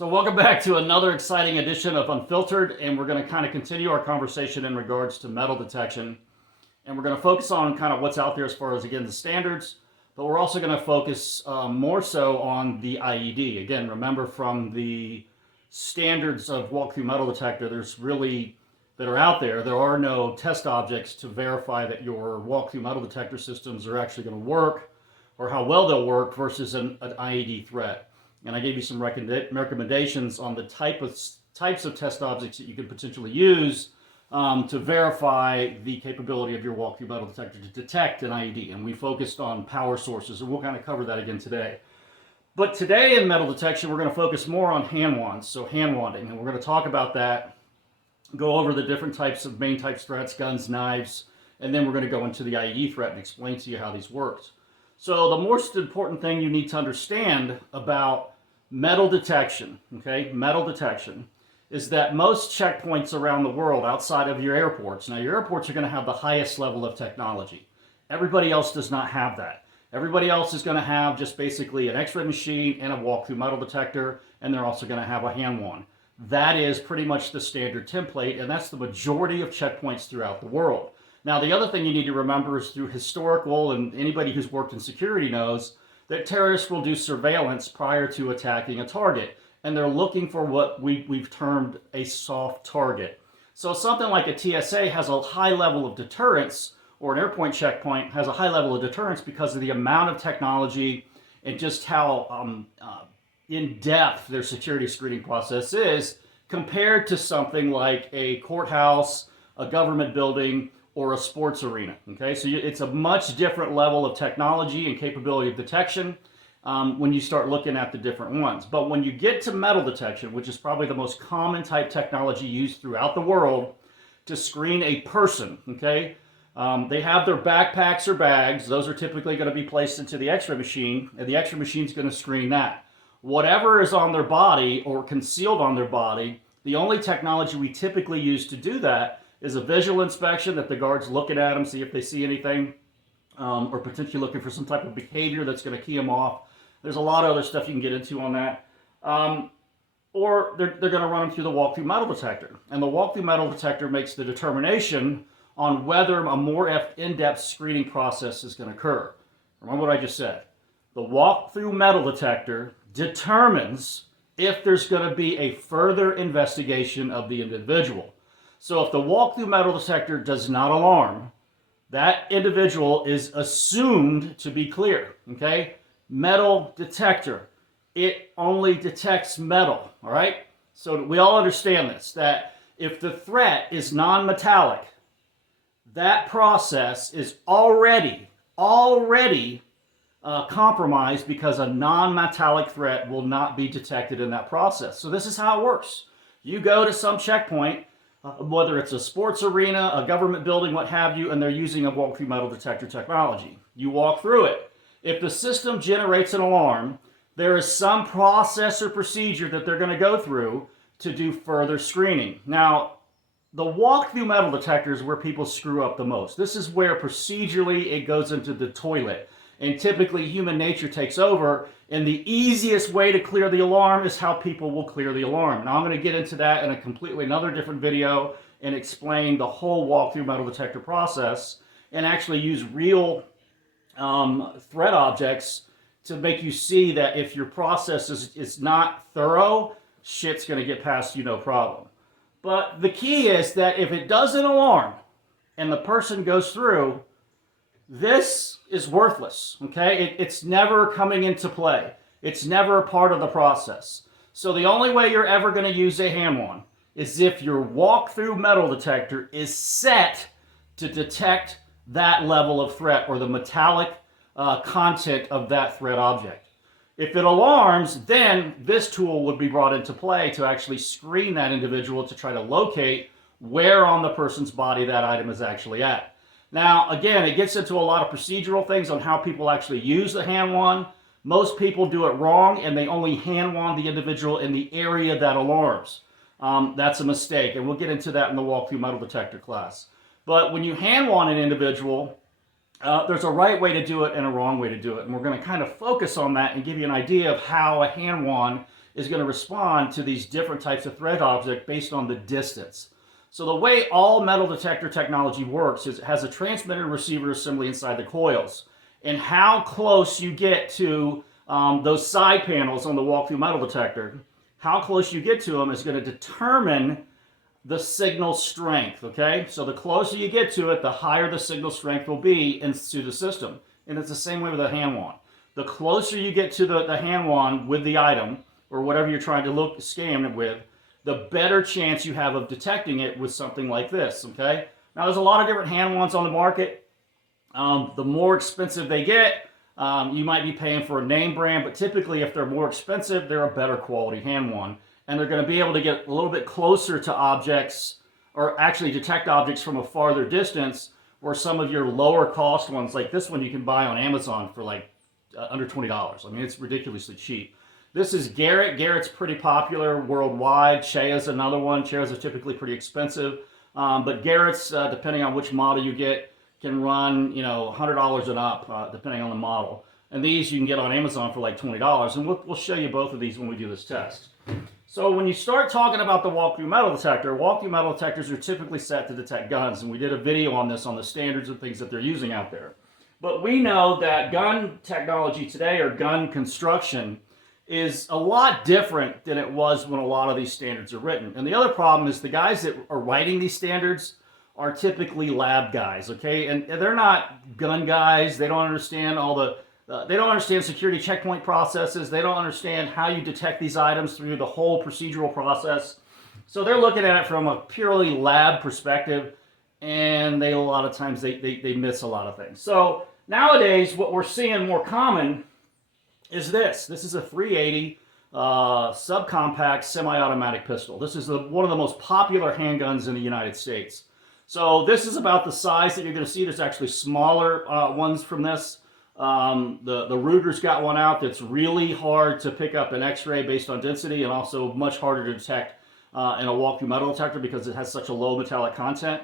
So welcome back to another exciting edition of Unfiltered, and we're going to kind of continue our conversation in regards to metal detection. And we're going to focus on kind of what's out there as far as, again, the standards, but we're also going to focus more so on the IED. Again, remember from the standards of walk-through metal detector, there's really, that are out there, there are no test objects to verify that your walk-through metal detector systems are actually going to work or how well they'll work versus an IED threat. And I gave you some recommendations on the types of test objects that you could potentially use to verify the capability of your walk-through metal detector to detect an IED. And we focused on power sources, and we'll kind of cover that again today. But today in metal detection, we're going to focus more on hand wands, so hand wanding. And we're going to talk about that, go over the different types of main types threats, guns, knives, and then we're going to go into the IED threat and explain to you how these work. So the most important thing you need to understand about metal detection, okay, metal detection, is that most checkpoints around the world outside of your airports, now your airports are going to have the highest level of technology. Everybody else does not have that. Everybody else is going to have just basically an X-ray machine and a walk-through metal detector, and they're also going to have a hand wand. That is pretty much the standard template, and that's the majority of checkpoints throughout the world. Now, the other thing you need to remember is through historical, and anybody who's worked in security knows, that terrorists will do surveillance prior to attacking a target. And they're looking for what we've termed a soft target. So something like a TSA has a high level of deterrence, or an airport checkpoint has a high level of deterrence because of the amount of technology and just how in-depth their security screening process is compared to something like a courthouse, a government building, or a sports arena. Okay, so it's a much different level of technology and capability of detection when you start looking at the different ones. But when you get to metal detection, which is probably the most common type technology used throughout the world to screen a person, okay, they have their backpacks or bags. Those are typically going to be placed into the X-ray machine, and the X-ray machine is going to screen that. Whatever is on their body or concealed on their body, the only technology we typically use to do that is a visual inspection, that the guard's looking at them, see if they see anything, or potentially looking for some type of behavior that's going to key them off. There's a lot of other stuff you can get into on that. Or they're going to run them through the walk-through metal detector. And the walk-through metal detector makes the determination on whether a more in-depth screening process is going to occur. Remember what I just said. The walk-through metal detector determines if there's going to be a further investigation of the individual. So if the walk-through metal detector does not alarm, that individual is assumed to be clear, okay? Metal detector, it only detects metal, all right? So we all understand this, that if the threat is non-metallic, that process is already compromised because a non-metallic threat will not be detected in that process. So this is how it works. You go to some checkpoint, whether it's a sports arena, a government building, what have you, and they're using a walk-through metal detector technology. You walk through it. If the system generates an alarm, there is some process or procedure that they're going to go through to do further screening. Now, the walk-through metal detector is where people screw up the most. This is where procedurally it goes into the toilet. And typically human nature takes over, and the easiest way to clear the alarm is how people will clear the alarm. Now I'm going to get into that in a completely another different video and explain the whole walk-through metal detector process and actually use real threat objects to make you see that if your process is not thorough, shit's going to get past you no problem. But the key is that if it doesn't alarm and the person goes through, this is worthless, okay? It's never coming into play. It's never a part of the process. So the only way you're ever going to use a hand wand is if your walk-through metal detector is set to detect that level of threat or the metallic content of that threat object. If it alarms, then this tool would be brought into play to actually screen that individual to try to locate where on the person's body that item is actually at. Now, again, it gets into a lot of procedural things on how people actually use the hand wand. Most people do it wrong, and they only hand wand the individual in the area that alarms. That's a mistake, and we'll get into that in the walk-through metal detector class. But when you hand wand an individual, there's a right way to do it and a wrong way to do it. And we're going to kind of focus on that and give you an idea of how a hand wand is going to respond to these different types of threat object based on the distance. So the way all metal detector technology works is it has a transmitter and receiver assembly inside the coils. And how close you get to those side panels on the walk-through metal detector, how close you get to them is going to determine the signal strength, okay? So the closer you get to it, the higher the signal strength will be into the system. And it's the same way with a hand wand. The closer you get to the hand wand with the item, or whatever you're trying to scan it with, the better chance you have of detecting it with something like this, okay? Now, there's a lot of different hand wands on the market. The more expensive they get, you might be paying for a name brand, but typically if they're more expensive, they're a better quality hand wand. And they're going to be able to get a little bit closer to objects, or actually detect objects from a farther distance, where some of your lower cost ones, like this one, you can buy on Amazon for like under $20. I mean, it's ridiculously cheap. This is Garrett. Garrett's pretty popular worldwide. Chea's another one. Chea's are typically pretty expensive. But Garrett's, depending on which model you get, can run, $100 and up, depending on the model. And these you can get on Amazon for like $20. And we'll show you both of these when we do this test. So when you start talking about the walk-through metal detector, walk-through metal detectors are typically set to detect guns. And we did a video on this, on the standards and things that they're using out there. But we know that gun technology today, or gun construction, is a lot different than it was when a lot of these standards are written. And the other problem is the guys that are writing these standards are typically lab guys, okay? And they're not gun guys. They don't understand they don't understand security checkpoint processes. They don't understand how you detect these items through the whole procedural process. So they're looking at it from a purely lab perspective, and a lot of times they miss a lot of things. So nowadays, what we're seeing more common is this. This is a 380 subcompact semi-automatic pistol. This is one of the most popular handguns in the United States. So this is about the size that you're going to see. There's actually smaller ones from this. The Ruger's got one out that's really hard to pick up an X-ray based on density, and also much harder to detect in a walk-through metal detector because it has such a low metallic content.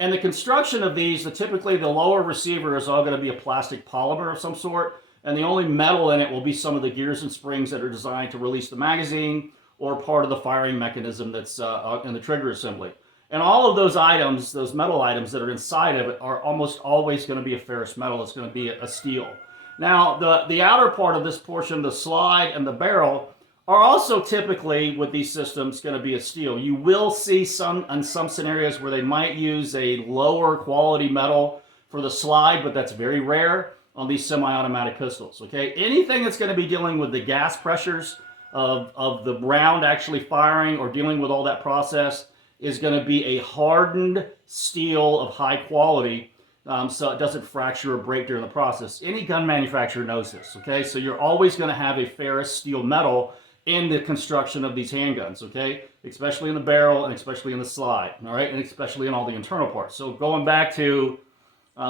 And the construction of these, typically the lower receiver is all going to be a plastic polymer of some sort, and the only metal in it will be some of the gears and springs that are designed to release the magazine, or part of the firing mechanism that's in the trigger assembly. And all of those items, those metal items that are inside of it, are almost always going to be a ferrous metal. It's going to be a steel. Now, the outer part of this portion, the slide and the barrel, are also typically, with these systems, going to be a steel. You will see in some scenarios where they might use a lower quality metal for the slide, but that's very rare on these semi-automatic pistols, okay? Anything that's going to be dealing with the gas pressures of the round actually firing, or dealing with all that process, is going to be a hardened steel of high quality, so it doesn't fracture or break during the process. Any gun manufacturer knows this, okay? So you're always going to have a ferrous steel metal in the construction of these handguns, okay? Especially in the barrel, and especially in the slide, all right? And especially in all the internal parts. So going back to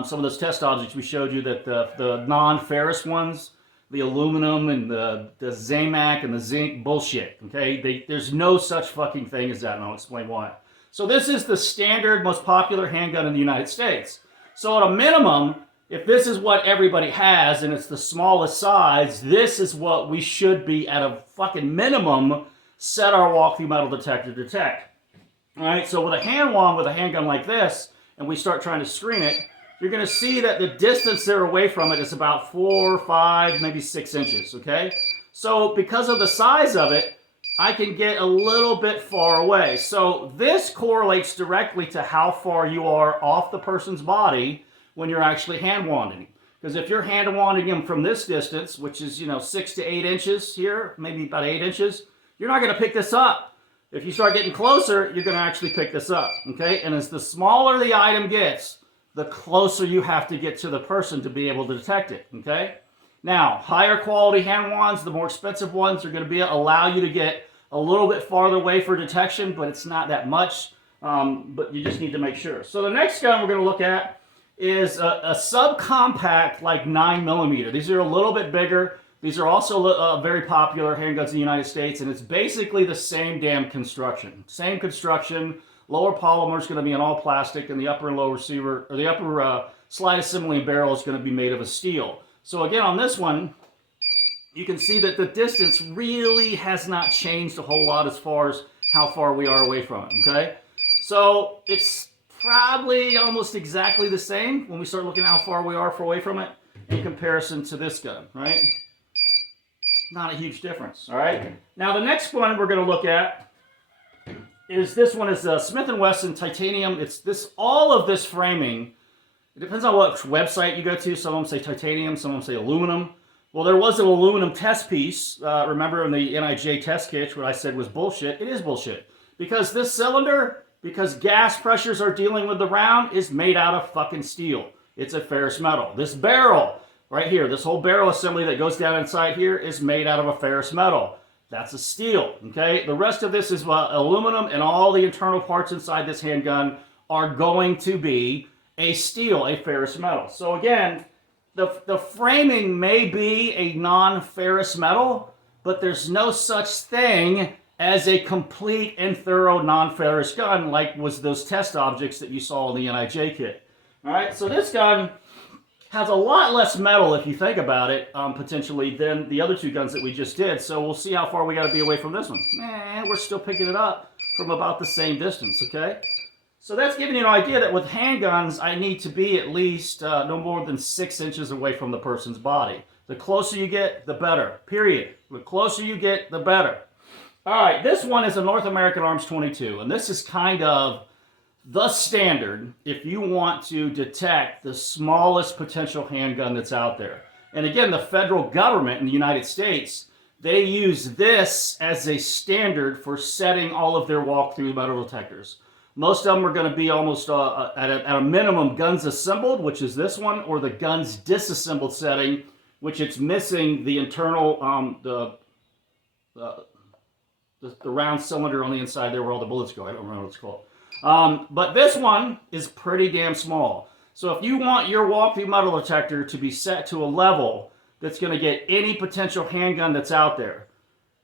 some of those test objects, we showed you that the non-ferrous ones, the aluminum and the Zamac and the zinc, bullshit, okay? There's no such fucking thing as that, and I'll explain why. So this is the standard, most popular handgun in the United States. So at a minimum, if this is what everybody has, and it's the smallest size, this is what we should be, at a fucking minimum, set our walk-through metal detector to detect. All right, so with a hand wand, with a handgun like this, and we start trying to screen it, you're going to see that the distance they're away from it is about 4, 5, maybe 6 inches, okay? So because of the size of it, I can get a little bit far away. So this correlates directly to how far you are off the person's body when you're actually hand wanding. Because if you're hand wanding them from this distance, which is, 6 to 8 inches here, maybe about 8 inches, you're not going to pick this up. If you start getting closer, you're going to actually pick this up, okay? And as the smaller the item gets, the closer you have to get to the person to be able to detect it, okay? Now, higher quality hand wands, the more expensive ones, are going to allow you to get a little bit farther away for detection, but it's not that much, but you just need to make sure. So the next gun we're going to look at is a subcompact, like 9mm. These are a little bit bigger. These are also very popular handguns in the United States, and it's basically the same damn construction. Same construction. Lower polymer is going to be an all plastic, and the upper and lower receiver, or the upper slide assembly and barrel is going to be made of a steel. So again, on this one, you can see that the distance really has not changed a whole lot as far as how far we are away from it, okay? So it's probably almost exactly the same when we start looking at how far we are away from it in comparison to this gun, right? Not a huge difference, all right? Now the next one we're going to look at is this one is a Smith & Wesson titanium. It's this, all of this framing, it depends on what website you go to. Some of them say titanium, some of them say aluminum. Well, there was an aluminum test piece, remember in the NIJ test kit, what I said was bullshit. It is bullshit. Because this cylinder, because gas pressures are dealing with the round, is made out of fucking steel. It's a ferrous metal. This barrel, right here, this whole barrel assembly that goes down inside here is made out of a ferrous metal. That's a steel, okay? The rest of this is aluminum, and all the internal parts inside this handgun are going to be a steel, a ferrous metal. So again, the framing may be a non-ferrous metal, but there's no such thing as a complete and thorough non-ferrous gun like was those test objects that you saw in the NIJ kit. All right, so this gun has a lot less metal, if you think about it, potentially, than the other two guns that we just did. So we'll see how far we got to be away from this one. We're still picking it up from about the same distance, okay? So that's giving you an idea that with handguns, I need to be at least no more than 6 inches away from the person's body. The closer you get, the better, period. The closer you get, the better. All right, this one is a North American Arms 22, and this is kind of the standard if you want to detect the smallest potential handgun that's out there. And again, the federal government in the United States, they use this as a standard for setting all of their walk-through metal detectors. Most of them are going to be almost at a minimum guns assembled, which is this one, or the guns disassembled setting, which it's missing the internal, the round cylinder on the inside there where all the bullets go. I don't remember what it's called. But this one is pretty damn small. So if you want your walk-through metal detector to be set to a level that's going to get any potential handgun that's out there,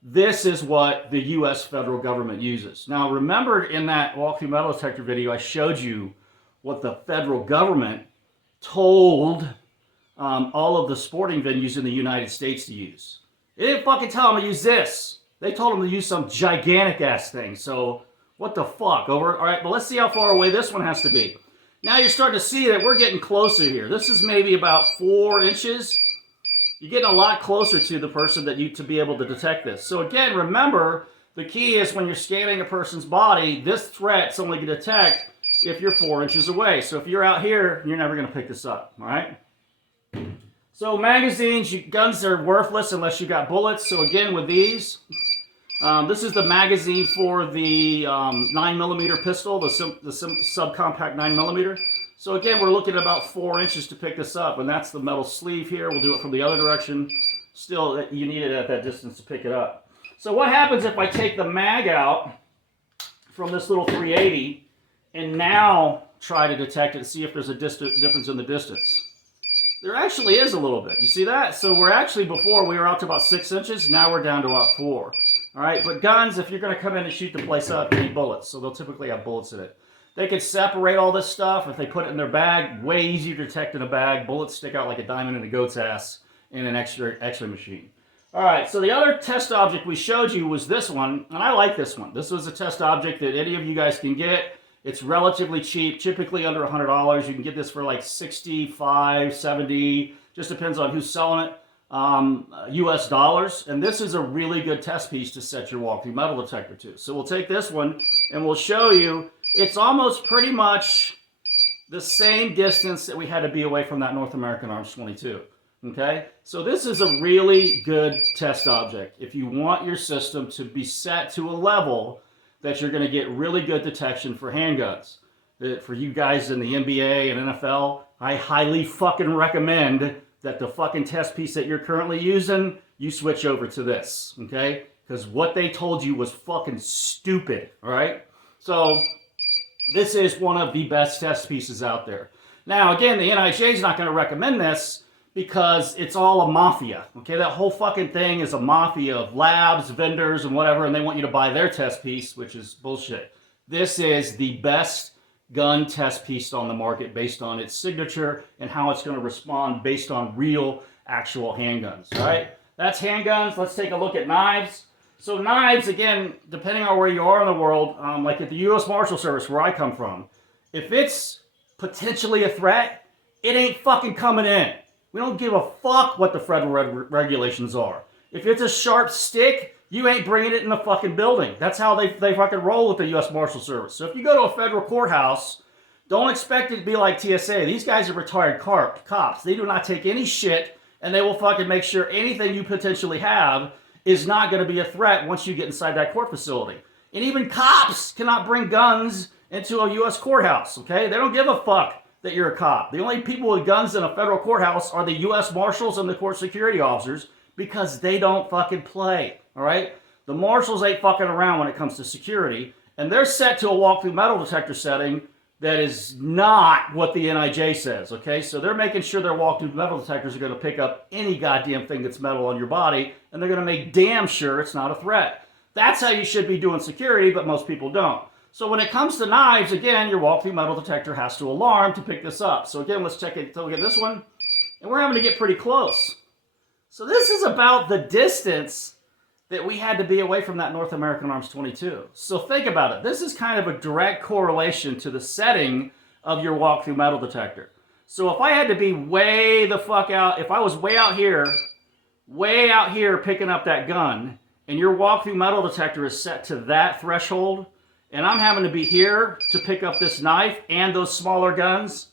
this is what the U.S. federal government uses. Now, remember in that walk-through metal detector video, I showed you what the federal government told all of the sporting venues in the United States to use. They didn't fucking tell them to use this. They told them to use some gigantic-ass thing. So, what the fuck? Over. All right, but let's see how far away this one has to be. Now you're starting to see that we're getting closer here. This is maybe about 4 inches. You're getting a lot closer to the person that to be able to detect this. So again, remember, the key is when you're scanning a person's body, this threat's only going to detect if you're 4 inches away. So if you're out here, you're never going to pick this up, all right? So magazines, guns are worthless unless you got bullets. So again, with these, this is the magazine for the 9mm pistol, the subcompact 9mm. So again, we're looking at about 4 inches to pick this up, and that's the metal sleeve here. We'll do it from the other direction. Still, you need it at that distance to pick it up. So what happens if I take the mag out from this little 380 and now try to detect it and see if there's a difference in the distance? There actually is a little bit. You see that? So we're actually, before we were out to about 6 inches, now we're down to about 4. All right, but guns, if you're going to come in and shoot the place up, you need bullets. So they'll typically have bullets in it. They could separate all this stuff. If they put it in their bag, way easier to detect in a bag. Bullets stick out like a diamond in a goat's ass in an X-ray machine. All right, so the other test object we showed you was this one, and I like this one. This was a test object that any of you guys can get. It's relatively cheap, typically under $100. You can get this for like $65, $70, just depends on who's selling it. US dollars, and this is a really good test piece to set your walk-through metal detector to. So we'll take this one and we'll show you it's almost pretty much the same distance that we had to be away from that North American Arms 22. Okay, so this is a really good test object if you want your system to be set to a level that you're going to get really good detection for handguns. For you guys in the NBA and NFL, I highly fucking recommend that the fucking test piece that you're currently using, you switch over to this, okay? Because what they told you was fucking stupid, all right? So this is one of the best test pieces out there. Now, again, the NIJ is not going to recommend this because it's all a mafia, okay? That whole fucking thing is a mafia of labs, vendors, and whatever, and they want you to buy their test piece, which is bullshit. This is the best gun test piece on the market based on its signature and how it's going to respond based on real, actual handguns, all right? That's handguns. Let's take a look at knives. So knives, again, depending on where you are in the world, like at the U.S. Marshal Service where I come from, if it's potentially a threat, it ain't fucking coming in. We don't give a fuck what the federal regulations are. If it's a sharp stick, you ain't bringing it in the fucking building. That's how they fucking roll with the U.S. Marshal Service. So if you go to a federal courthouse, don't expect it to be like TSA. These guys are retired cops. They do not take any shit, and they will fucking make sure anything you potentially have is not going to be a threat once you get inside that court facility. And even cops cannot bring guns into a U.S. courthouse, okay? They don't give a fuck that you're a cop. The only people with guns in a federal courthouse are the U.S. Marshals and the court security officers because they don't fucking play, all right? The Marshals ain't fucking around when it comes to security, and they're set to a walk-through metal detector setting that is not what the NIJ says, okay? So they're making sure their walk-through metal detectors are going to pick up any goddamn thing that's metal on your body, and they're going to make damn sure it's not a threat. That's how you should be doing security, but most people don't. So when it comes to knives, again, your walk-through metal detector has to alarm to pick this up. So again, let's check it. Look at this one, and we're having to get pretty close. So this is about the distance that we had to be away from that North American Arms 22. So think about it. This is kind of a direct correlation to the setting of your walk-through metal detector. So if I had to be way the fuck out, if I was way out here picking up that gun, and your walk-through metal detector is set to that threshold, and I'm having to be here to pick up this knife and those smaller guns,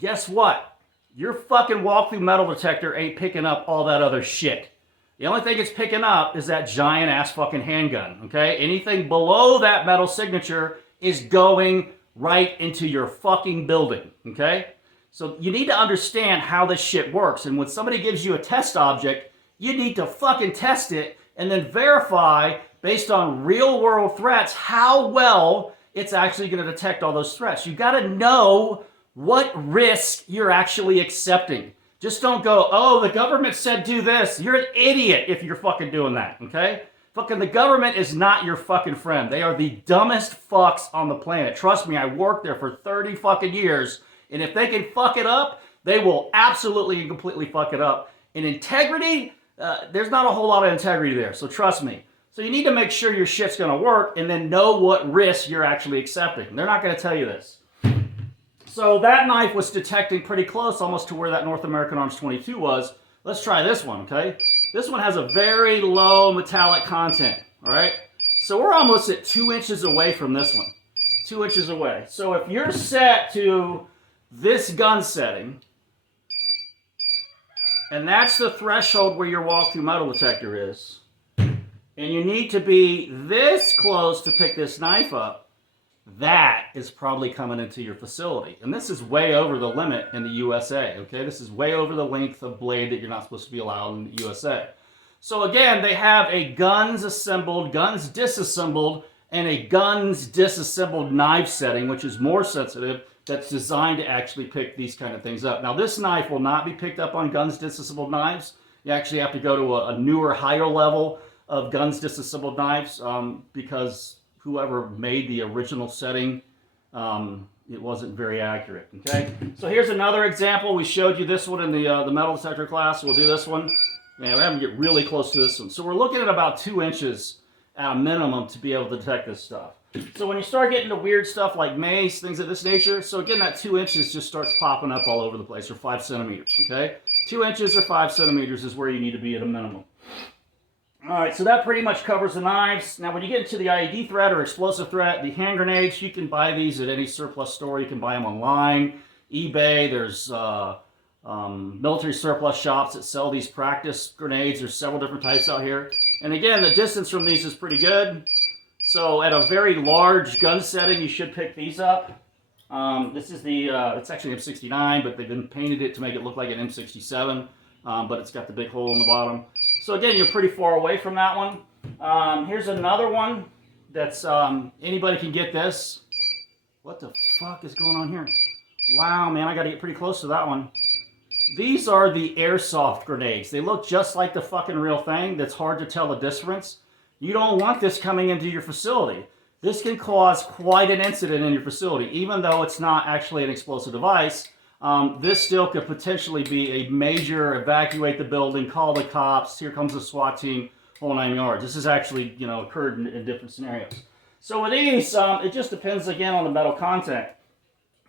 guess what? Your fucking walk-through metal detector ain't picking up all that other shit. The only thing it's picking up is that giant-ass fucking handgun, okay? Anything below that metal signature is going right into your fucking building, okay? So you need to understand how this shit works, and when somebody gives you a test object, you need to fucking test it and then verify, based on real-world threats, how well it's actually going to detect all those threats. You got to know what risk you're actually accepting. Just don't go, oh, the government said do this. You're an idiot if you're fucking doing that, okay? Fucking the government is not your fucking friend. They are the dumbest fucks on the planet. Trust me, I worked there for 30 fucking years, and if they can fuck it up, they will absolutely and completely fuck it up. In integrity, there's not a whole lot of integrity there, so trust me. So you need to make sure your shit's gonna work and then know what risk you're actually accepting. They're not gonna tell you this. So that knife was detecting pretty close, almost to where that North American Arms 22 was. Let's try this one, okay? This one has a very low metallic content, all right? So we're almost at 2 inches away from this one. 2 inches away. So if you're set to this gun setting, and that's the threshold where your walk-through metal detector is, and you need to be this close to pick this knife up, that is probably coming into your facility. And this is way over the limit in the USA, okay? This is way over the length of blade that you're not supposed to be allowed in the USA. So again, they have a guns assembled, guns disassembled, and a guns disassembled knife setting, which is more sensitive, that's designed to actually pick these kind of things up. Now this knife will not be picked up on guns disassembled knives. You actually have to go to a newer, higher level of guns disassembled knives because whoever made the original setting, it wasn't very accurate, okay? So here's another example. We showed you this one in the metal detector class. We'll do this one. Man, we're having to get really close to this one. So we're looking at about 2 inches at a minimum to be able to detect this stuff. So when you start getting to weird stuff like mace, things of this nature, so again, that 2 inches just starts popping up all over the place, or 5 centimeters, okay? 2 inches or 5 centimeters is where you need to be at a minimum. All right, so that pretty much covers the knives. Now, when you get into the IED threat or explosive threat, the hand grenades, you can buy these at any surplus store. You can buy them online, eBay. There's military surplus shops that sell these practice grenades. There's several different types out here. And again, the distance from these is pretty good. So at a very large gun setting, you should pick these up. This is the, it's actually M69, but they've been painted it to make it look like an M67, but it's got the big hole in the bottom. So again, you're pretty far away from that one. Here's another one that's, anybody can get this. What the fuck is going on here? Wow, man, I gotta get pretty close to that one. These are the Airsoft Grenades. They look just like the fucking real thing. That's hard to tell the difference. You don't want this coming into your facility. This can cause quite an incident in your facility, even though it's not actually an explosive device. this still could potentially be a major evacuate the building, call the cops, here comes the SWAT team, whole 9 yards. This has actually, occurred in different scenarios. So with these, it just depends again on the metal content.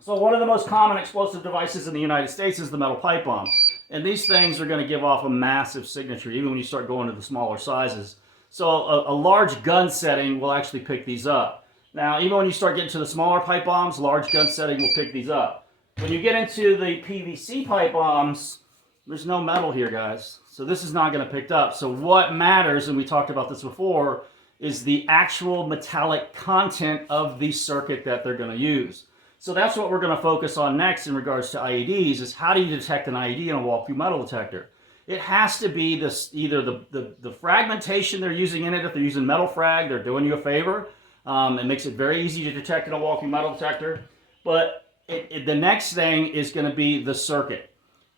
So one of the most common explosive devices in the United States is the metal pipe bomb. And these things are going to give off a massive signature, even when you start going to the smaller sizes. So a large gun setting will actually pick these up. Now, even when you start getting to the smaller pipe bombs, large gun setting will pick these up. When you get into the PVC pipe bombs, there's no metal here, guys. So this is not going to pick up. So what matters, and we talked about this before, is the actual metallic content of the circuit that they're going to use. So that's what we're going to focus on next in regards to IEDs, is how do you detect an IED in a walk-through metal detector? It has to be this, either the fragmentation they're using in it. If they're using metal frag, they're doing you a favor. It makes it very easy to detect in a walk-through metal detector. But the next thing is going to be the circuit.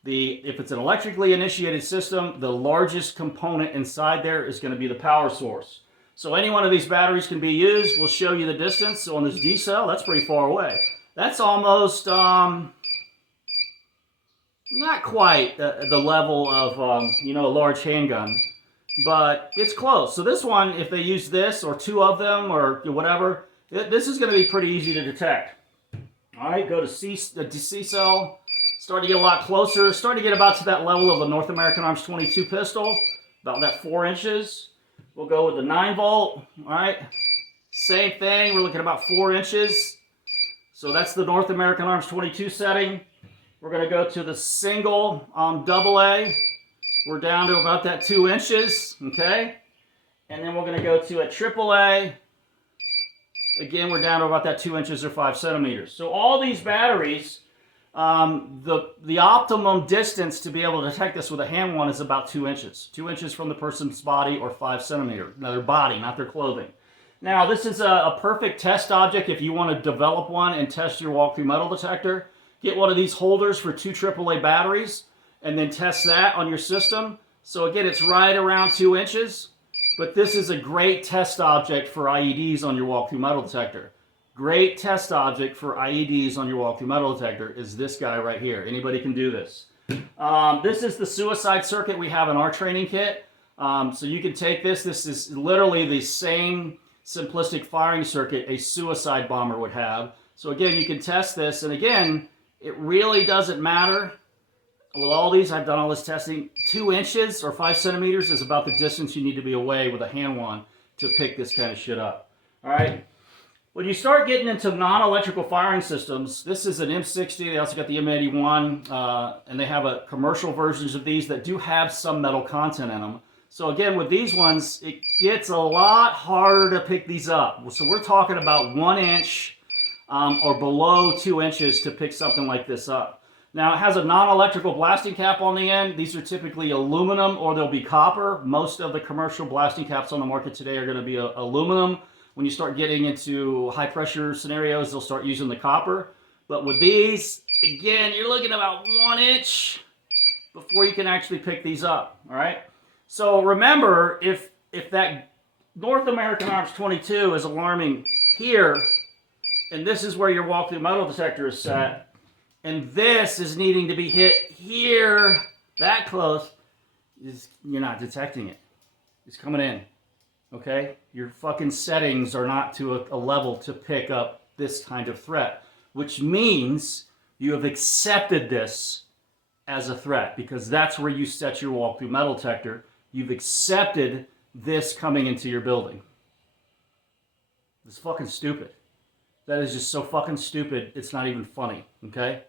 If it's an electrically initiated system, the largest component inside there is going to be the power source. So any one of these batteries can be used. We'll show you the distance. So on this D cell, that's pretty far away. That's almost not quite the level of a large handgun, but it's close. So this one, if they use this or two of them or whatever, this is going to be pretty easy to detect. All right, go to C cell. Start to get a lot closer. Start to get about to that level of the North American Arms 22 pistol, about that 4 inches. We'll go with the 9 volt. All right, same thing. We're looking at about 4 inches. So that's the North American Arms 22 setting. We're going to go to the single AA. We're down to about that 2 inches, okay? And then we're going to go to a AAA. Again, we're down to about that 2 inches or 5 centimeters. So all these batteries, the optimum distance to be able to detect this with a hand one is about 2 inches. 2 inches from the person's body or 5 centimeters. Now their body, not their clothing. Now this is a perfect test object if you want to develop one and test your walk-through metal detector. Get one of these holders for 2 AAA batteries and then test that on your system. So again, it's right around 2 inches, but this is a great test object for IEDs on your walk-through metal detector. Great test object for IEDs on your walk-through metal detector is this guy right here. Anybody can do this. This is the suicide circuit we have in our training kit. So you can take this. This is literally the same simplistic firing circuit a suicide bomber would have. So again, you can test this. And again, it really doesn't matter. With all these, I've done all this testing. 2 inches or 5 centimeters is about the distance you need to be away with a hand wand to pick this kind of shit up. All right. When you start getting into non-electrical firing systems, this is an M60. They also got the M81, and they have commercial versions of these that do have some metal content in them. So again, with these ones, it gets a lot harder to pick these up. So we're talking about 1 inch or below 2 inches to pick something like this up. Now it has a non-electrical blasting cap on the end. These are typically aluminum or they'll be copper. Most of the commercial blasting caps on the market today are going to be aluminum. When you start getting into high pressure scenarios, they'll start using the copper. But with these, again, you're looking at about 1 inch before you can actually pick these up, all right? So remember, if that North American Arms 22 is alarming here, and this is where your walk-through metal detector is set, and this is needing to be hit here, that close, you're not detecting it. It's coming in, okay? Your fucking settings are not to a level to pick up this kind of threat, which means you have accepted this as a threat because that's where you set your walk-through metal detector. You've accepted this coming into your building. It's fucking stupid. That is just so fucking stupid, it's not even funny, okay?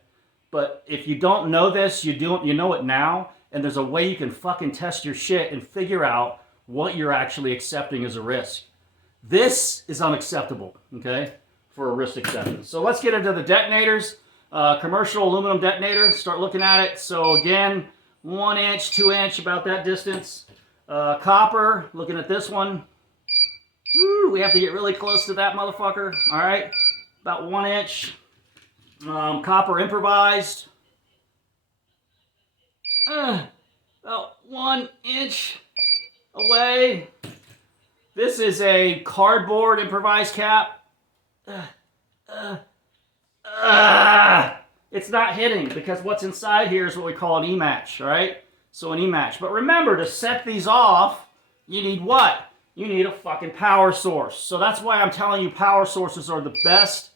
But if you don't know this, you know it now, and there's a way you can fucking test your shit and figure out what you're actually accepting as a risk. This is unacceptable, okay, for a risk acceptance. So let's get into the detonators. Commercial aluminum detonator, start looking at it. So again, 1 inch, 2 inch, about that distance. Copper, looking at this one. Woo, we have to get really close to that motherfucker. All right, about 1 inch. Copper improvised. About 1 inch away. This is a cardboard improvised cap. it's not hitting because what's inside here is what we call an E-match, all right? So an E-match. But remember, to set these off, you need what? You need a fucking power source. So that's why I'm telling you power sources are the best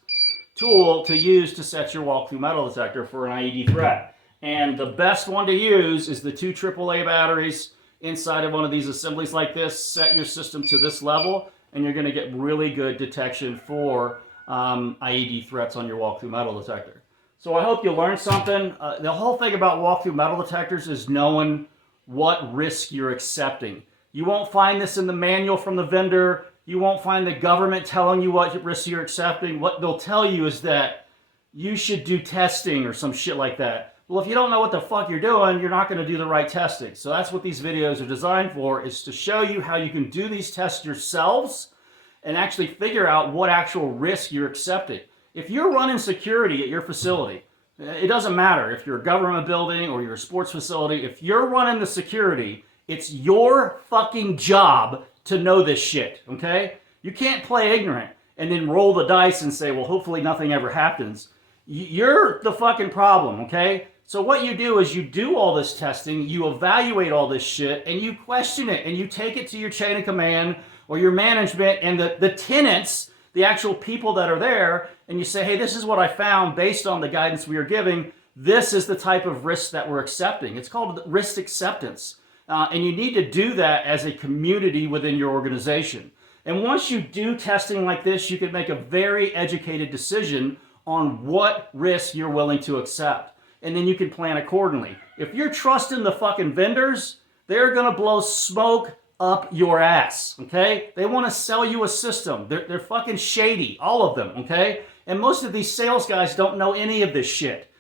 tool to use to set your walk-through metal detector for an IED threat. And the best one to use is the 2 AAA batteries inside of one of these assemblies like this. Set your system to this level, and you're going to get really good detection for IED threats on your walk-through metal detector. So I hope you learned something. The whole thing about walk-through metal detectors is knowing what risk you're accepting. You won't find this in the manual from the vendor. You won't find the government telling you what risk you're accepting. What they'll tell you is that you should do testing or some shit like that. Well, if you don't know what the fuck you're doing, you're not going to do the right testing. So that's what these videos are designed for, is to show you how you can do these tests yourselves and actually figure out what actual risk you're accepting. If you're running security at your facility, it doesn't matter if you're a government building or you're a sports facility. If you're running the security, it's your fucking job to know this shit, okay? You can't play ignorant and then roll the dice and say, well, hopefully nothing ever happens. You're the fucking problem, okay? So what you do is you do all this testing, you evaluate all this shit, and you question it, and you take it to your chain of command or your management and the tenants, the actual people that are there, and you say, hey, this is what I found based on the guidance we are giving. This is the type of risk that we're accepting. It's called risk acceptance. And you need to do that as a community within your organization. And once you do testing like this, you can make a very educated decision on what risk you're willing to accept. And then you can plan accordingly. If you're trusting the fucking vendors, they're going to blow smoke up your ass, okay? They want to sell you a system. They're fucking shady, all of them, okay? And most of these sales guys don't know any of this shit.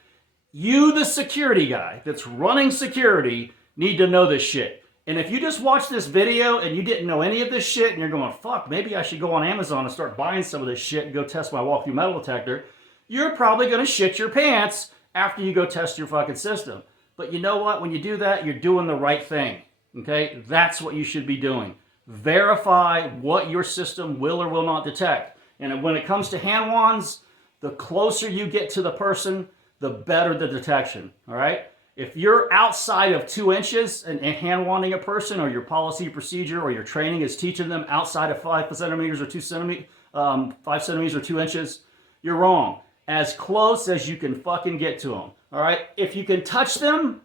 You, the security guy that's running security, need to know this shit. And if you just watched this video and you didn't know any of this shit and you're going, fuck, maybe I should go on Amazon and start buying some of this shit and go test my walk-through metal detector, you're probably going to shit your pants after you go test your fucking system. But you know what? When you do that, you're doing the right thing. Okay? That's what you should be doing. Verify what your system will or will not detect. And when it comes to hand wands, the closer you get to the person, the better the detection. All right? If you're outside of 2 inches and hand wanding a person, or your policy procedure or your training is teaching them outside of 5 centimeters or 2 centimeters, 5 centimeters or 2 inches, you're wrong. As close as you can fucking get to them. All right? If you can touch them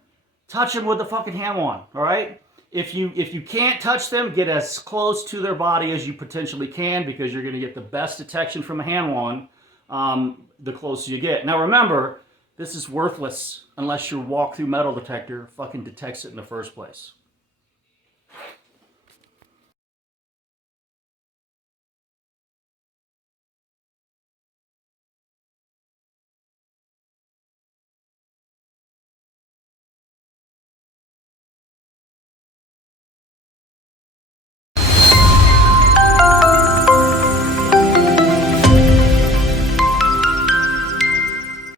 with the fucking hand wand. All right? If you can't touch them, get as close to their body as you potentially can, because you're going to get the best detection from a hand wand the closer you get. Now remember, this is worthless unless your walk-through metal detector fucking detects it in the first place.